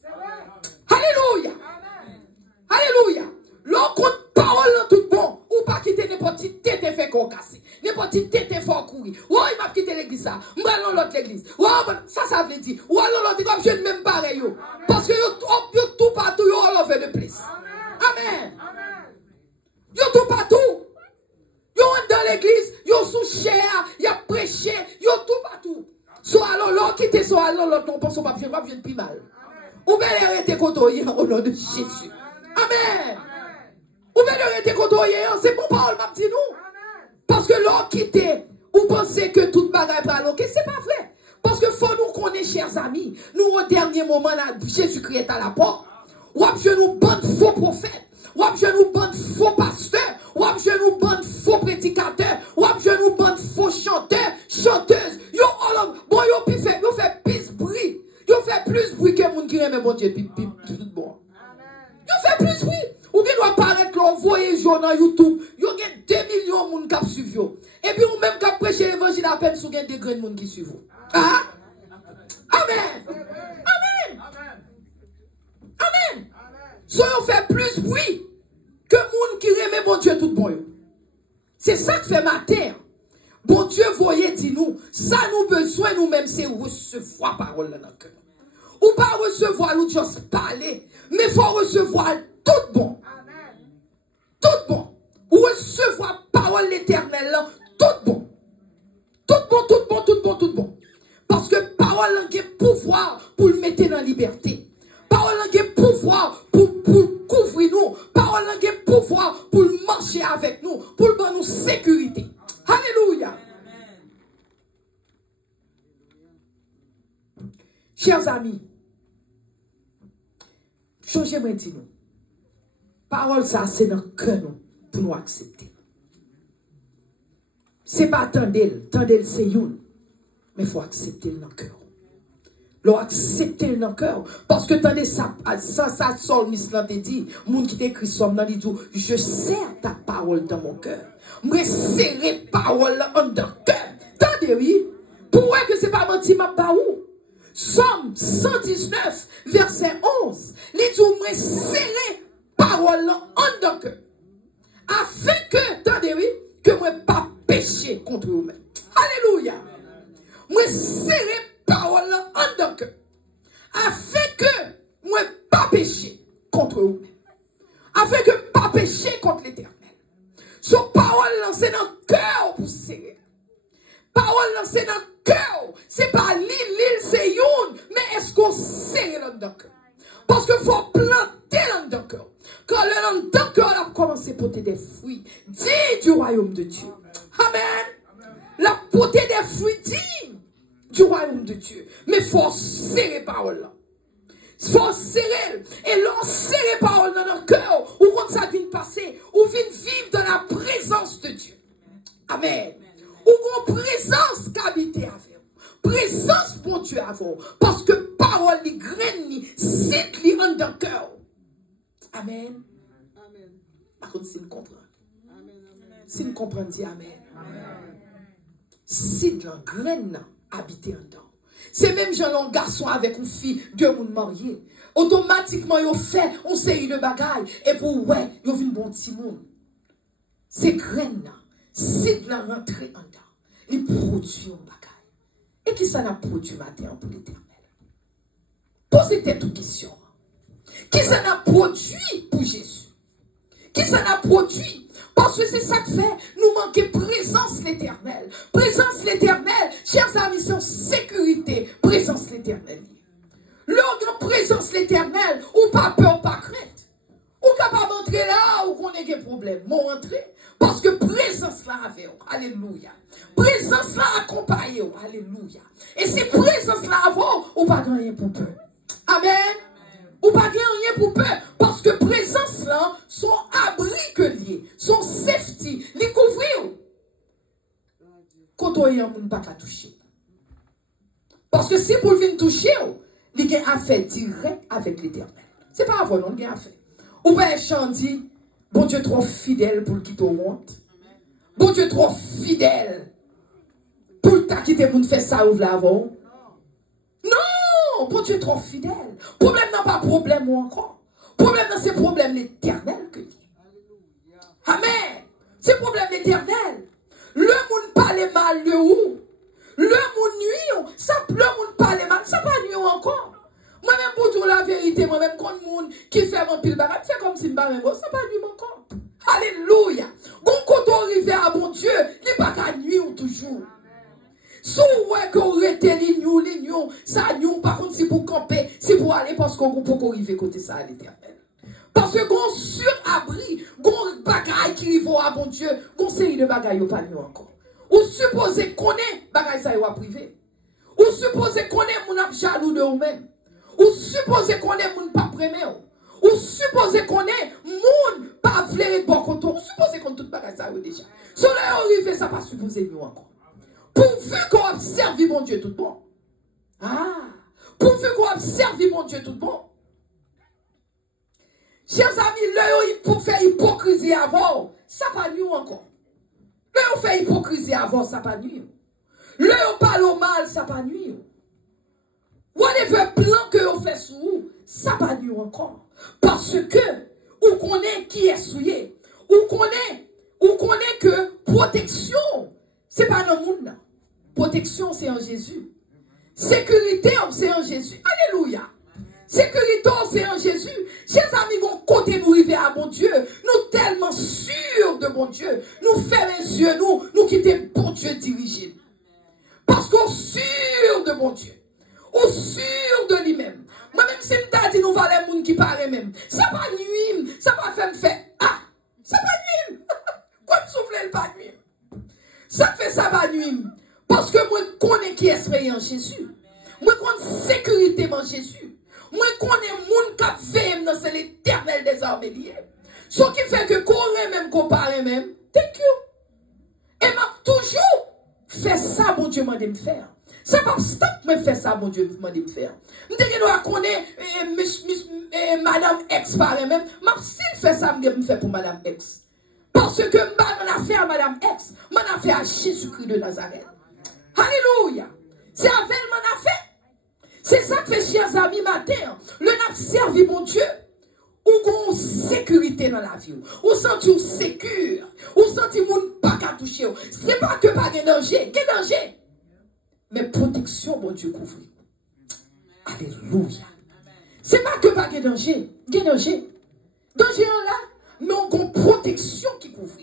Alléluia. Alléluia. L'on parole tout bon ou pas quitter n'importe qui tête fait qu'on cassé. N'importe qui tête fait courir. Oh il m'a quitté l'église ça. M'allons l'autre l'église. Ça veut dire ou alors l'autre comme je ne même pareil yo. Parce que yo tout partout yo all over the place. Amen. Yo tout partout. Yo dans l'église, yo sous chair, yo prêché, yo tout partout. Soit alors l'autre quitter soit alors l'autre non pense pas bien plus mal. Ou bien arrêter côtoyer au nom de Jésus. Amen. Ou bien arrêter côtoyer, c'est pour parole m'a dit nous. Parce que l'on quitte, ou pensez que toute bagaille va l'eau, c'est pas vrai. Parce que faut nous connaître, chers amis, nous au dernier moment, Jésus-Christ est à la porte. Ou je nous bande faux prophètes, ou je nous bande faux pasteurs, ou je nous bande faux prédicateurs, ou je nous bande faux chanteurs, chanteuses. Yo, bon, yo fait plus bruit. Yo fait plus bruit que moun qui aime mon Dieu, tout bon. Yo fait plus bruit. Ou bien doit paraître là, voyez jour dans YouTube, yo gen 2 millions de moun qui suivent. Et puis ou même qui prêcher l'évangile à peine sous gen des grands moun qui suivent. Ah? Amen. Amen. Amen. So yo fait plus bruit que moun qui aime mon Dieu tout bon. C'est ça que fait matin. Bon Dieu voyez dit nous, ça nous besoin nous-mêmes c'est recevoir parole dans notre cœur. Ou pas recevoir nous juste parler, mais faut recevoir tout bon. Tout bon. Ou recevoir parole l'éternel, tout bon. Tout bon, tout bon, tout bon, tout bon. Parce que parole a pouvoir pour le mettre dans la liberté. Parole a pouvoir pour couvrir nous. Parole a pouvoir pour marcher avec nous, pour donner nous sécurité. Alléluia. Chers amis, changez-moi dit nous. Parole ça, c'est dans le cœur nous, pour nous accepter. C'est pas tendel c'est youn. Mais il faut accepter dans le cœur. L'on accepter dans le cœur. Parce que tendez ça sol mislan te dit, moun qui t'écrit somme dans dit, je serre ta parole dans mon cœur. Moi serrer parole dans le cœur. Tendez oui. Pourquoi que c'est pas menti ma baou? Somme 119, verset 11. Les dit, moi serrer parole en donc afin que, attendez oui, que moi pas pécher contre vous-même. Alléluia. Moi serrer parole en donc afin que moi pas péché contre vous-même. Afin que pas pécher contre l'Éternel. Son parole lancée dans le cœur pour serrer. Parole lancée dans le cœur. C'est pas l'île c'est une, mais est-ce qu'on serre dans le cœur? Parce qu'il faut planter dans le cœur. Quand le dans le cœur a commencé à porter des fruits, dit du royaume de Dieu. Amen. La portée des fruits dignes du royaume de Dieu. Mais il faut serrer parole là. Il faut serrer. Et l'on serre parole dans notre cœur. Ou quand ça vient passer. Ou vient vivre dans la présence de Dieu. Amen. Ou qu'on présence qu'habite avec vous. Présence bon Dieu avec vous. Parce que parole, les graines, c'est les en dans le cœur. Amen. Amen. Par contre, si nous comprenons. Si nous comprenons, dis Amen. Si la graine habite en dedans. C'est même un garçon avec une fille, deux monde mariés. Automatiquement, ils fait, on série de bagaille. Et pour ouais, ils ont un bon petit monde. Ces graines-là, si de la rentrée en dedans, ils produisent un bagaille. Et qui ça n'a produit matin pour l'Éternel? Posez-vous une question. Qui ça n'a produit pour Jésus? Qui ça n'a produit? Parce que c'est ça que fait, nous manquer présence l'éternel. Présence l'éternel, chers amis, c'est en sécurité. Présence l'éternel. L'ordre présence l'éternel, ou pas peur, pas crainte. Ou capable d'entrer là, ou qu'on ait des problèmes. Mon entrer, parce que présence là avec vous. Alléluia. Présence là accompagne vous. Alléluia. Et si présence là avec vous, ou pas gagner pour peur. Amen. Ou pas rien pour peur. Parce que présence là, son abri que lié, son safety, les couvrir. Quand on y a un monde pas qu'à toucher. Parce que si vous venez toucher, il y a un affaire direct avec l'Éternel. C'est pas avant, non, il y a un affaire. Ou bien chanter, bon Dieu trop fidèle pour le quitter au monde. Bon Dieu trop fidèle pour ta quitter monde faire ça ouvre l'avant. Non, bon Dieu trop fidèle. Problème n'a pas problème ou encore. Problème dans ces problèmes l'éternel que dit. Amen. C'est problème éternel. Le monde parle mal de où? Le monde nuit, ça le monde parle mal, ça pas nuit encore. Moi-même pour dire la vérité, moi-même quand le monde qui fait mon pile bagarre, c'est comme si je ne bon, ça pas nuit encore. Alléluia. Quand on arrive à bon Dieu, il n'est pas qu'à nuit toujours. Si vous voyez qu'on rete l'ignon, ça nous, par contre, c'est pour camper, c'est pour aller parce qu'on peut arriver côté ça à l'éternel. Parce que qu'on surabri, qu'on bagaille qui vont à bon Dieu, qu'on série de bagaille pas nous encore. Ou supposez qu'on est bagaille ça va privé. Ou supposez qu'on est mon jaloux de vous-même. Ou supposez qu'on est mon pas premier. Ou supposez qu'on est mon pas vle bon côté. Ou supposez qu'on tout bagaille ça déjà. Si on est arrivé, ça pas supposer nous encore. Pourvu qu'on observe mon Dieu tout bon. Ah, pourvu qu'on observe mon Dieu tout bon. Chers amis, là, pour faire hypocrisie avant, ça pas nous encore. Là, on fait hypocrisie avant, ça pas nous. Là, on parle au mal, ça pas nous. Whatever plan que on fait sur vous, ça pas nous encore. Parce que, ou qu'on est qui est souillé, ou qu'on est que protection, c'est pas dans le monde là. Protection, c'est en Jésus. Sécurité, c'est en Jésus. Alléluia. Sécurité, c'est en Jésus. Chers amis, on côté nous arriver à bon Dieu. Nous tellement sûrs de bon Dieu. Nous fermons les yeux, nous quitter bon Dieu dirigé. Parce qu'on sûr de bon Dieu. On sûr de lui-même. Moi-même, si je dis nous valons les gens qui parlent même. Ça pas nuit, ça pas faire. Ah, ça pas nuit. Quand souffle, elle pas nuit. Ça fait ça pas nuit. Parce que moi, je connais qui est en Jésus. Moi, je connais sécurité en Jésus. Moi, je connais monde qui veille dans l'éternel des armées liées. Ce qui fait que qu'on même comparer même. Thank you. Et m'a toujours fait ça, mon Dieu m'a dit me faire. Ça va stop me faire ça, mon Dieu m'a dit me faire. Je dois connaître Madame X par même. M'a s'il fait ça, me fait pour Madame X. Parce que m'en a fait à Madame X, m'en a fait à Jésus-Christ de Nazareth. Alléluia. C'est avec m'en a fait. C'est ça que fait, chers amis, matin. Le n'a servi mon Dieu. Ou qu'on sécurité dans la vie. Ou senti sécure. Ou senti moun pas qu'à toucher. C'est pas que pas de danger. Quel danger? Mais protection, mon Dieu, couvre. Alléluia. C'est pas que pas de danger. Il y a danger. Danger là, mais on a une protection qui couvre.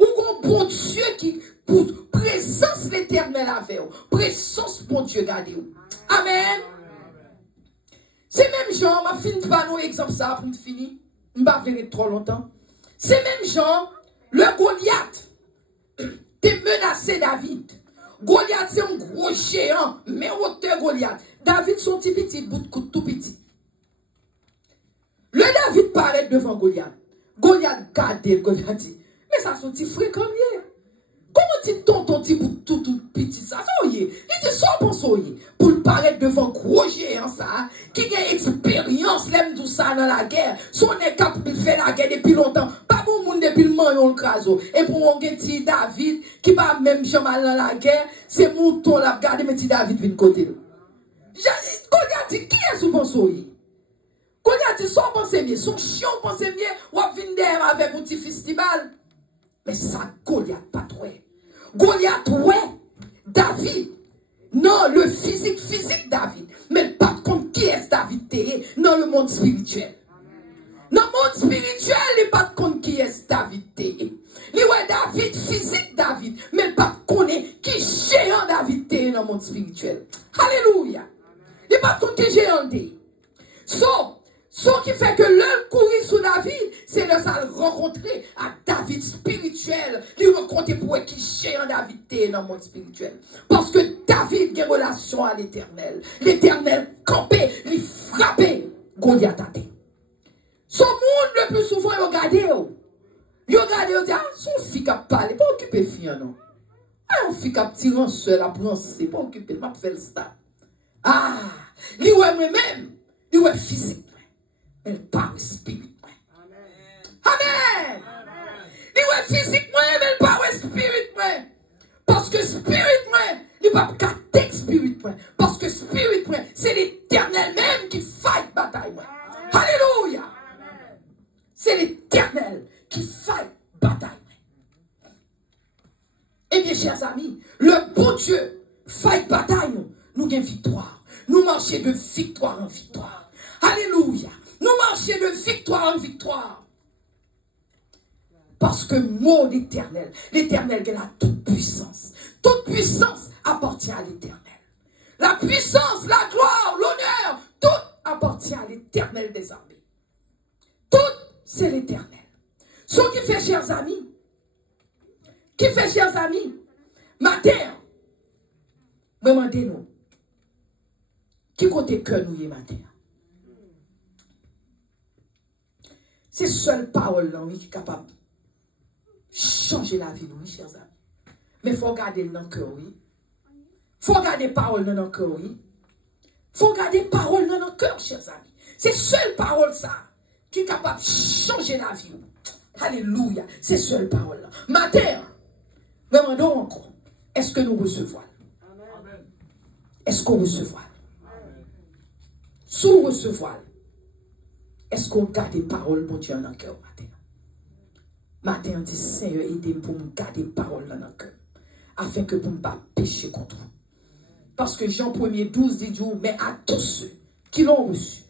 Ou un bon Dieu qui, pour présence l'éternel avec vous. Présence bon Dieu gardez vous. Amen. C'est même genre, ma fin de pas nous exemple ça pour finir. Je ne vais pas venir trop longtemps. C'est même genre, le Goliath t'es menacé David. Goliath c'est un gros géant, mais hauteur Goliath. David son petit bout de coude tout petit. Le David paraît devant Goliath. Goliath garde Goliath dit, mais ça son petit frère comme il. Comment tu ton petit bout tout petit ça? Il dit, ça pense pour le paraître devant gros géant ça, qui a expérience, l'aime tout ça dans la guerre. Son est capable de faire la guerre depuis longtemps. Pas bon monde depuis le maillon le craso. Et pour un petit David, qui va même jamais dans la guerre, c'est mouton là, regardez, mais petit David vient de côté. Goliath dit, qui est sous pense Goliath dit, son pense mieux, son chien pense mieux, ou a venir derrière avec un petit festival. Mais ça, Goliath pas trop. Goliath, ouais, David. Non, le physique David. Mais pas contre qui est David Théé dans le monde spirituel. Dans le monde spirituel, il pas contre qui est David Théé. Il ouais David, physique David. Mais pas connaît qui géant David Théé dans le monde spirituel. Alléluia. Il pas contre qui géant Théé. Ce qui fait que l'un courir sous David, c'est le ça rencontrer à David spirituel. Il rencontrer pour qui géant David Théé dans le monde spirituel. Parce que David a une relation à l'éternel. L'éternel campé, il frappé Goliath à terre. Son monde le plus souvent, il regarde. Il regarde, il dit, ah, son fille qui a parlé, pas occupé fille, non. Ah, un fille qui a tiré un seul, à prendre, pas occupé, m'a fait le stade. Ah, lui, ouais, moi-même, lui, ouais, physique. Elle parle spirit. Amen. Il ouais physique moi, mais elle parle spirit. Parce que spirit moi, il va pas capter spirit moi. Parce que spirit moi, c'est l'éternel même qui fight bataille moi. Alléluia. C'est l'éternel qui fight bataille. Eh bien, chers amis, le bon Dieu fight bataille nous gagnons victoire. Nous marchons de victoire en victoire. Alléluia. Nous marchons de victoire en victoire. Parce que mot d'éternel, l'éternel qui a toute puissance. Toute puissance appartient à l'éternel. La puissance, la gloire, l'honneur, tout appartient à l'éternel des armées. Tout, c'est l'éternel. Ce qui fait, chers amis, matin, demandez-nous, qui côté que nous y est matin? C'est seule parole là, oui, qui est capable de changer la vie de nous, chers amis. Mais il faut garder dans le cœur, oui. Il faut garder parole dans le cœur, oui. Il faut garder parole dans le cœur, chers amis. C'est seule parole ça qui est capable de changer la vie. Alléluia. C'est seule parole là. Matin, demandons encore, est-ce que nous recevons? Est-ce qu'on recevra? Si nous recevons, est-ce qu'on garde des paroles, mon Dieu, dans le cœur matin? Matin, on dit, Seigneur, aidez-moi pour me garder des paroles dans le cœur, afin que pour ne pas pécher contre vous. Parce que Jean 1er 12 dit, mais à tous ceux qui l'ont reçu,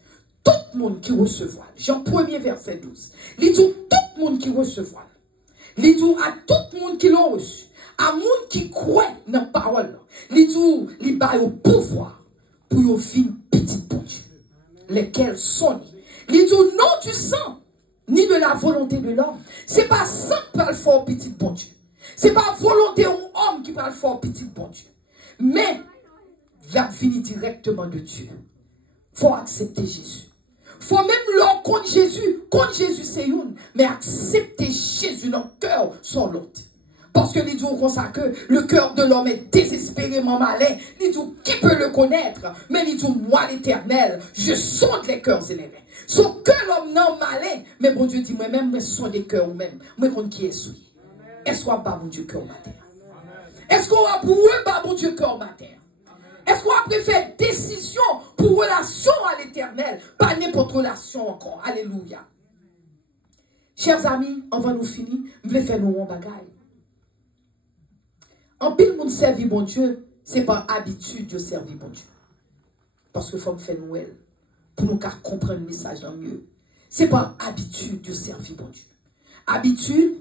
tout le monde qui recevra, Jean 1er verset 12, il dit, tout le monde qui recevra, il dit, à tout le monde qui l'ont reçu, à monde qui croit dans la parole, il dit, il va au pouvoir pour vivre petit bon Dieu, lesquels sont il dit non du sang, ni de la volonté de l'homme. Ce n'est pas sang qui parle fort petit bon Dieu. Ce n'est pas volonté ou homme qui parle fort petit bon Dieu. Mais, va venir directement de Dieu. Il faut accepter Jésus. Il faut même leur contre Jésus. Contre Jésus, c'est une. Mais accepter Jésus dans le cœur, sont l'autre. Parce que les dit comme ça que le cœur de l'homme est désespérément malin. Les dit qui peut le connaître? Mais les dit moi l'éternel, je sonde les cœurs et les reins. Son cœur l'homme non malin. Mais bon Dieu dit moi-même, mais sont des cœurs ou-même. Moi contre qui est souillé. Est-ce qu'on va pas bon Dieu cœur matin? Est-ce qu'on va pour eux pas bon Dieu cœur matin? Est-ce qu'on va préférer décision pour relation à l'éternel? Pas n'importe relation encore. Alléluia. Chers amis, avant nous finir, je vais faire nos bagailles. En pile, monde servir bon Dieu, c'est par habitude de servir bon Dieu. Parce que faut me faire Noël. pour nous comprendre le message mieux. C'est pas habitude de servir bon Dieu. Habitude,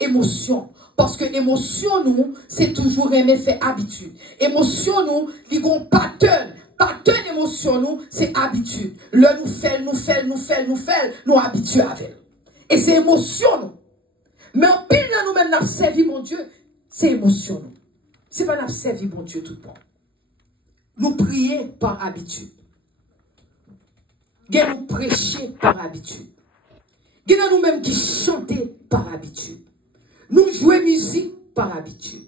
émotion. Parce que émotion, nous, c'est toujours un effet habitude. Émotion, nous, ils ont pattern. Pattern émotion, nous, c'est habitude. Le nous habitués avec. Et c'est émotion, nous. Mais en pile, nous-mêmes, nous servi mon Dieu, c'est émotion, nous. C'est pas nous servi mon Dieu tout le temps. Nous prions par habitude. Nous prêcher par habitude. Nous-mêmes qui chanter par habitude. Nous jouer musique par habitude.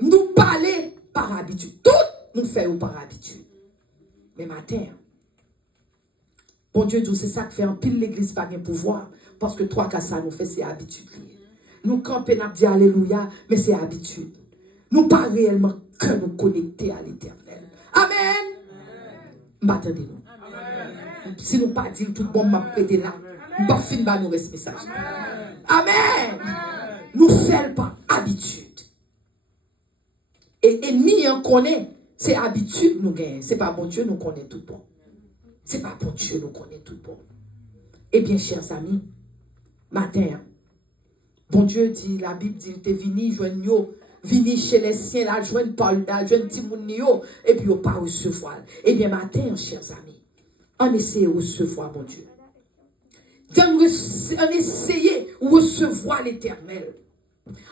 Nous parler par habitude. Tout nous faisons par habitude. Mais matin, bon Dieu dit, c'est ça que fait un pile l'église par un pouvoir. Parce que trois cas ça nous fait, c'est habitude. Nous camper, nous dit alléluia, mais c'est habitude. Nous pas réellement que nous connecter à l'éternel. Amen. M'attendez-nous. Si nous pas dit tout bon m'a prêté là, nous pas fin nous reste message. Amen. Nous faisons par habitude. Et ennemi en connaît, c'est habitude nous gagnons. C'est pas bon Dieu nous connaît tout bon. C'est pas bon Dieu nous connaît tout bon. Eh bien, chers amis, matin, bon Dieu dit, la Bible dit, t'es venu joindre yo, vini chez les siens, là, joindre Paul, là, joindre Timoun yo, et puis yo pas recevoir. Eh bien, matin, chers amis, on essaie de recevoir, mon Dieu. On essaie de recevoir l'éternel.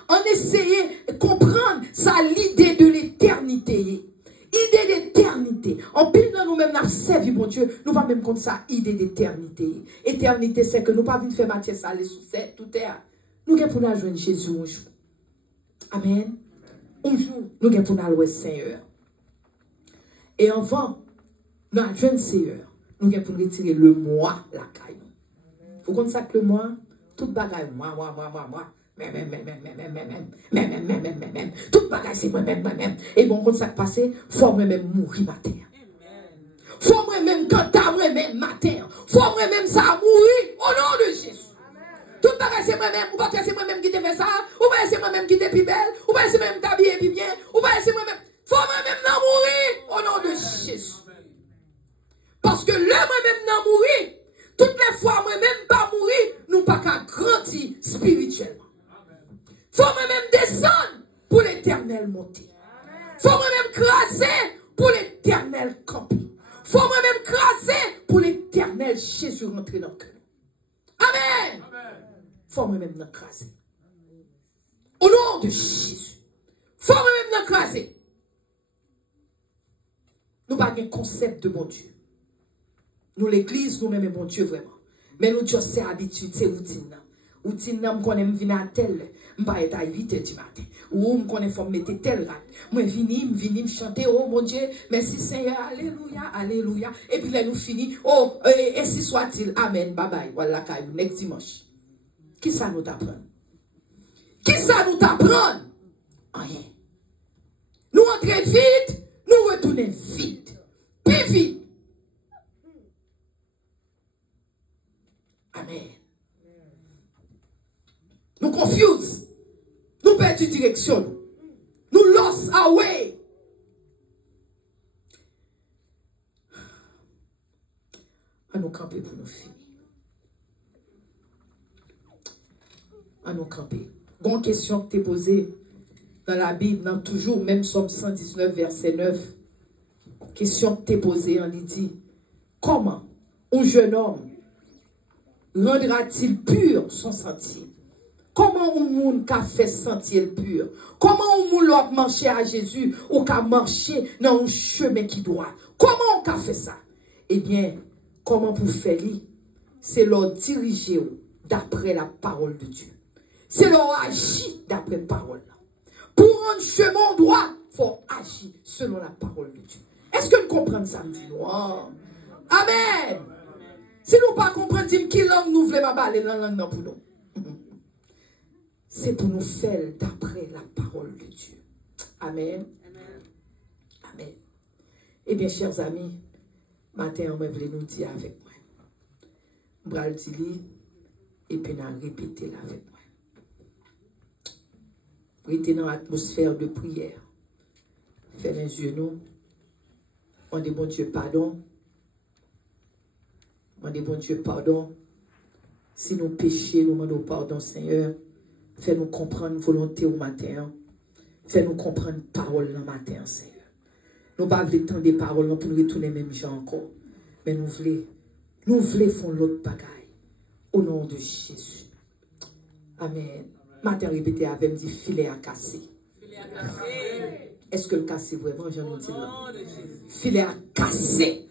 On essaie de comprendre ça, l'idée de l'éternité. Idée d'éternité. En pile dans nous-mêmes, nous servi, mon Dieu, nous pas même comme ça, idée d'éternité. Éternité, c'est que nous pas venir faire matière salée sous cette, tout terre. Nous avons pour nous joindre Jésus un jour. Amen. Un jour, nous avons pour nous louer Seigneur. Et avant, nous avons joindre Seigneur. Nous avons pour nous retirer le moi, la caille. Vous comprenez ça que le moi? Tout bagaille, moi. Tout bagaille, c'est moi-même. Et bon, quand ça passe, faut moi-même mourir matin. Faut moi-même canter moi-même matin. Faut moi-même ça mourir au nom de Jésus. Tout bagaille, c'est moi-même. Ou pas que c'est moi-même qui te fait ça. Ou pas que c'est moi-même qui te plus belle. Ou pas que c'est moi-même t'habiller plus bien. Ou pas que c'est moi-même. Faut moi-même non mourir au nom de Jésus. Parce que le moi-même non mourir, toutes les fois moi-même pas mourir, nous pas qu'à grandir spirituellement. Faut moi-même descendre pour l'éternel monter. Faut moi-même craser pour l'éternel camper. Faut moi-même craser pour l'éternel Jésus rentrer dans le cœur. Amen. Faut moi-même nous craser. Au nom de Jésus. Faut moi-même nous craser. Nous n'avons pas de concept de bon Dieu. Nous, l'église, nous-mêmes, bon Dieu, vraiment. Mais nous, Dieu, c'est habitude, c'est routine. Routine, nous connaissons venir à tel, je ne être à 8 h du matin. Ou nous connaissons mettre tel rat. Moi, viens chanter, oh mon Dieu, merci Seigneur, alléluia, alléluia. Et puis là, nous finissons, oh, ainsi soit-il, amen, bye bye, voilà, next dimanche. Qui ça nous t'apprend? Qui ça nous t'apprend? Rien. Nous entrons vite, nous retournons vite. Puis vite. Amen. Nous confuse. Nous perdons direction. Nous lost our way. À nous camper pour nous finir. À nous camper. Bonne question que tu as posée dans la Bible, dans toujours, même Somme 119, verset 9. Question que tu as posée, on dit, comment un jeune homme rendra-t-il pur son sentier? Comment un monde qu'a fait sentir pur? Comment un monde l'a marché à Jésus ou qu'a marché dans un chemin qui doit? Comment on qu'a fait ça? Eh bien, comment pour faire? C'est leur diriger d'après la parole de Dieu. C'est leur agir d'après la parole. Pour un chemin droit, il faut agir selon la parole de Dieu. Est-ce que vous comprenez ça? Amen. Si nous ne pas comprendre qui langue nous voulons pas la langue pour nous. C'est pour nous faire d'après la parole de Dieu. Amen. Amen. Eh bien, chers amis, matin, on voulait nous dire avec moi. On va le dire et puis on répéter là avec moi. Restez dans l'atmosphère de prière. Faites les yeux nous. On dit, bon Dieu, pardon. Demandez, bon Dieu, pardon. Si nous péchons, nous demandons pardon, Seigneur. Fais-nous comprendre volonté au matin. Fais-nous comprendre parole le matin, Seigneur. Nous ne voulons pas attendre des paroles pour nous retourner même gens encore. Mais nous voulons faire l'autre bagaille. Au nom de Jésus. Amen. Matin répété avec me dit filet à casser. Est-ce que le casser vraiment, j'en ai dit là? Filet à casser.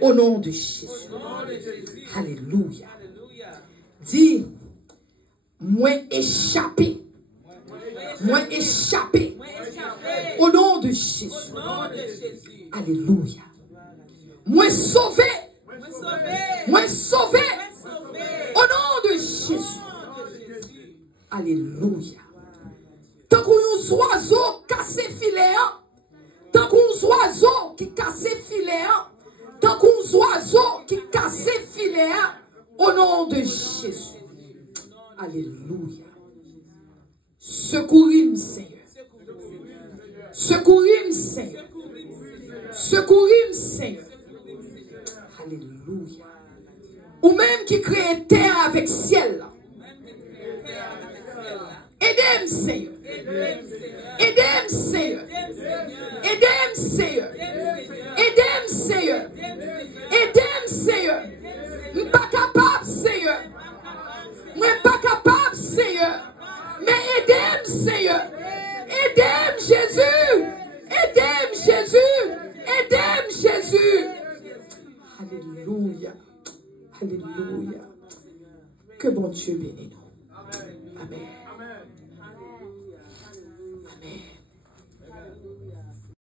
Au nom de Jésus. Alléluia. Dis, moi échappé. Moi échappé. Au nom de Jésus. Alléluia. Moi sauvé. Moi sauvé. Au nom de Jésus. Alléluia. Tant qu'on y a un oiseau cassé filet, tant qu'on y a un oiseau qui casse filet, tant qu'on y a un oiseau qui casse filet, au nom de Jésus. Alléluia. Secouris-moi, Seigneur. Secouris-moi, Seigneur. Secouris-moi, Seigneur. Alléluia. Ou même qui crée terre avec ciel. Aidez-moi, Seigneur. Aidez-moi, Seigneur. Aidez-moi, Seigneur. Aidez-moi, Seigneur. Aidez-moi, Seigneur. Je ne suis pas capable, Seigneur. Je ne suis pas capable, Seigneur. Mais aidez-moi, Seigneur. Aidez-moi, Jésus. Aidez-moi, Jésus. Aidez-moi, Jésus. Alléluia. Alléluia. Que bon Dieu bénisse nous.